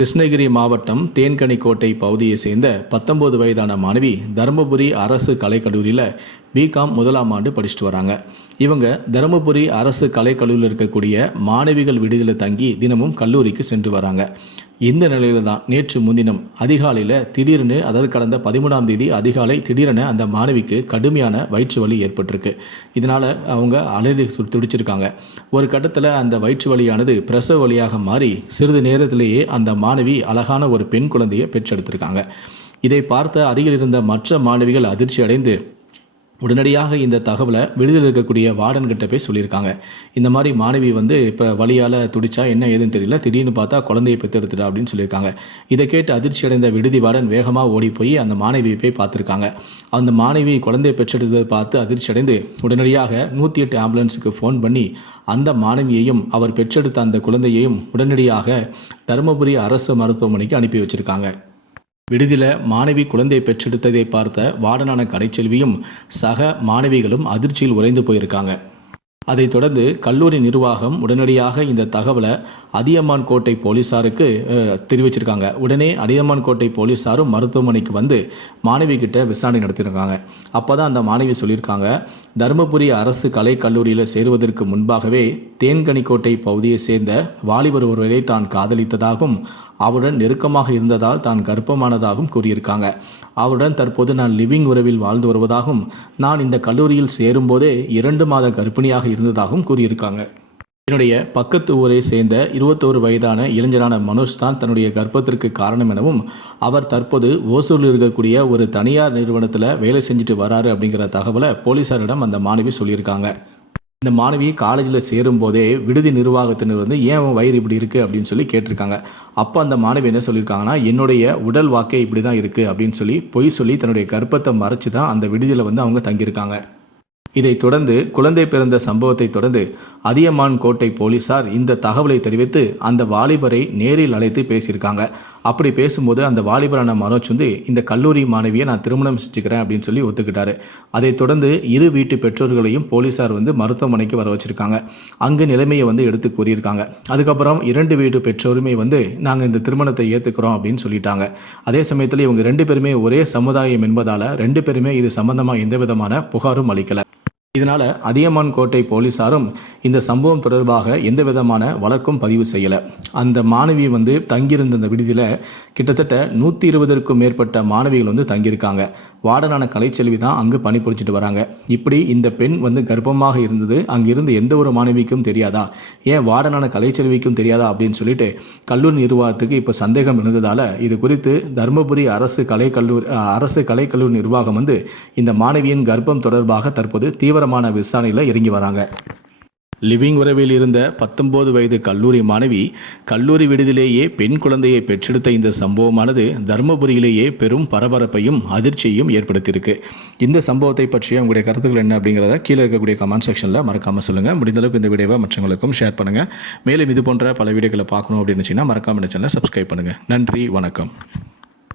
கிருஷ்ணகிரி மாவட்டம் தேன்கனிக்கோட்டை பகுதியை சேர்ந்த பத்தொன்பது வயதான மாணவி தருமபுரி அரசு கலைக்கல்லூரியில் பிகாம் முதலாம் ஆண்டு படிச்சுட்டு வராங்க. இவங்க தருமபுரி அரசு கலைக்கல்லூரியில் இருக்கக்கூடிய மாணவிகள் விடுதியில் தங்கி தினமும் கல்லூரிக்கு சென்று வராங்க. இந்த நிலையில தான் நேற்று முன்தினம் அதிகாலையில் திடீர்னு அதாவது கடந்த பதிமூணாம் தேதி அதிகாலை திடீரென அந்த மாணவிக்கு கடுமையான வயிற்று வலி ஏற்பட்டிருக்கு. இதனால் அவங்க அலறி துடிச்சிருக்காங்க. ஒரு கட்டத்தில் அந்த வயிற்று வலியானது பிரசவ வழியாக மாறி சிறிது நேரத்திலேயே அந்த மாணவி அழகான ஒரு பெண் குழந்தையை பெற்றெடுத்திருக்காங்க. இதை பார்த்த அருகில் இருந்த மற்ற மாணவிகள் அதிர்ச்சி அடைந்து உடனடியாக இந்த தகவலை விடுதலை இருக்கக்கூடிய வார்டன்கிட்ட போய் சொல்லியிருக்காங்க. இந்த மாதிரி மாணவி வந்து இப்போ வழியால் துடிச்சா என்ன ஏதுன்னு தெரியல திடீர்னு பார்த்தா குழந்தையை பெற்றெடுத்துட்டா அப்படின்னு சொல்லியிருக்காங்க. இதை கேட்டு அதிர்ச்சி அடைந்த விடுதி வார்டன் வேகமாக ஓடி போய் அந்த மாணவியை போய் பார்த்துருக்காங்க. அந்த மாணவி குழந்தையை பெற்றெடுத்ததை பார்த்து அதிர்ச்சி அடைந்து உடனடியாக நூற்றி எட்டு ஆம்புலன்ஸுக்கு ஃபோன் பண்ணி அந்த மாணவியையும் அவர் பெற்றெடுத்த அந்த குழந்தையையும் உடனடியாக தருமபுரி அரசு மருத்துவமனைக்கு அனுப்பி வச்சுருக்காங்க. விடுதியில் மாணவி குழந்தை பெற்றெடுத்ததை பார்த்த வார்டனான கடைச்செல்வியும் சக மாணவிகளும் அதிர்ச்சியில் உறைந்து போயிருக்காங்க. அதைத் தொடர்ந்து கல்லூரி நிர்வாகம் உடனடியாக இந்த தகவலை அதியமான் கோட்டை போலீஸாருக்கு தெரிவிச்சிருக்காங்க. உடனே அதியமான் கோட்டை போலீஸாரும் மருத்துவமனைக்கு வந்து மாணவி கிட்ட விசாரணை நடத்தியிருக்காங்க. அப்போ தான் அந்த மாணவி சொல்லியிருக்காங்க தருமபுரி அரசு கலை கல்லூரியில் சேருவதற்கு முன்பாகவே தேன்கனிக்கோட்டை பகுதியை சேர்ந்த வாலிபர் ஒருவரை தான் காதலித்ததாகவும் அவருடன் நெருக்கமாக இருந்ததால் தான் கர்ப்பமானதாகவும் கூறியிருக்காங்க. அவருடன் தற்போது நான் லிவிங் உறவில் வாழ்ந்து வருவதாகவும் நான் இந்த கல்லூரியில் சேரும்போதே இரண்டு மாத கர்ப்பிணியாக இருந்ததாகவும் கூறியிருக்காங்க. என்னுடைய பக்கத்து ஊரை சேர்ந்த இருபத்தோரு வயதான இளைஞரான மனோஜ் தான் தன்னுடைய கர்ப்பத்திற்கு காரணம் எனவும் அவர் தற்போது ஓசூரில் இருக்கக்கூடிய ஒரு தனியார் நிறுவனத்தில் வேலை செஞ்சுட்டு வராரு அப்படிங்கிற தகவலை போலீசாரிடம் அந்த மாணவி சொல்லியிருக்காங்க. இந்த மாணவி காலேஜில் சேரும்போதே விடுதி நிர்வாகத்தினர் வந்து ஏன் அவன் வயிறு இப்படி இருக்குது அப்படின்னு சொல்லி கேட்டிருக்காங்க. அப்போ அந்த மாணவி என்ன சொல்லியிருக்காங்கன்னா என்னுடைய உடல் வாக்கே இப்படி தான் இருக்குது அப்படின்னு சொல்லி பொய் சொல்லி தன்னுடைய கர்ப்பத்தை மறைச்சு தான் அந்த விடுதியில் வந்து அவங்க தங்கியிருக்காங்க. இதைத் தொடர்ந்து குழந்தை பிறந்த சம்பவத்தை தொடர்ந்து அதியமான் கோட்டை போலீசார் இந்த தகவலை தெரிவித்து அந்த வாலிபரை நேரில் அழைத்து பேசியிருக்காங்க. அப்படி பேசும்போது அந்த வாலிபரான மனோஜ் வந்து இந்த கல்லூரி மாணவியை நான் திருமணம் செஞ்சுக்கிறேன் அப்படின்னு சொல்லி ஒத்துக்கிட்டாரு. அதைத் தொடர்ந்து இரு வீட்டு பெற்றோர்களையும் போலீசார் வந்து மருத்துவமனைக்கு வர வச்சிருக்காங்க. அங்கு நிலைமையை வந்து எடுத்து கூறியிருக்காங்க. அதுக்கப்புறம் இரண்டு வீட்டு பெற்றோருமே வந்து நாங்கள் இந்த திருமணத்தை ஏற்றுக்கிறோம் அப்படின்னு சொல்லிட்டாங்க. அதே சமயத்தில் இவங்க ரெண்டு பேருமே ஒரே சமுதாயம் என்பதால் ரெண்டு பேருமே இது சம்பந்தமாக எந்த விதமான புகாரும் அளிக்கலை. இதனால அதியமான் கோட்டை போலீசாரும் இந்த சம்பவம் தொடர்பாக எந்த விதமான வழக்கும் பதிவு செய்யலை. அந்த மாணவி வந்து தங்கியிருந்த அந்த விடுதியில் கிட்டத்தட்ட நூற்றி இருபதற்கும் மேற்பட்ட மாணவிகள் வந்து தங்கியிருக்காங்க. வார்டனான கலைச்செல்வி தான் அங்கு பணிபுரிஞ்சிட்டு வராங்க. இப்படி இந்த பெண் வந்து கர்ப்பமாக இருந்தது அங்கிருந்து எந்த ஒரு மாணவிக்கும் தெரியாதா? ஏன் வார்டனான கலைச்செல்விக்கும் தெரியாதா அப்படின்னு சொல்லிட்டு கல்லூரி நிர்வாகத்துக்கு இப்போ சந்தேகம் இருந்ததால் இது குறித்து தருமபுரி அரசு கலை கல்லூரி அரசு கலைக்கல்லூரி நிர்வாகம் வந்து இந்த மாணவியின் கர்ப்பம் தொடர்பாக தற்போது தீவிரமான விசாரணையில் இறங்கி வராங்க. லிவிங் உறவில் இருந்த பத்தொன்பது வயது கல்லூரி மாணவி கல்லூரி விடுதியிலேயே பெண் குழந்தையை பெற்றெடுத்த இந்த சம்பவமானது தருமபுரியிலேயே பெரும் பரபரப்பையும் அதிர்ச்சியையும் ஏற்படுத்தியிருக்கு. இந்த சம்பவத்தை பற்றிய உங்களுடைய கருத்துக்கள் என்ன அப்படிங்கிறத கீழே இருக்கக்கூடிய கமெண்ட் செக்ஷனில் மறக்காமல் சொல்லுங்கள் முடிந்த அளவுக்கு இந்த வீடியோவை மற்றவங்களுக்கும் ஷேர் பண்ணுங்கள் மேலும் இது போன்ற பல வீடியோக்களை பார்க்கணும் அப்படின்னு நினச்சிங்கன்னா மறக்காமல் சேனலை சப்ஸ்கிரைப் பண்ணுங்கள் நன்றி வணக்கம்.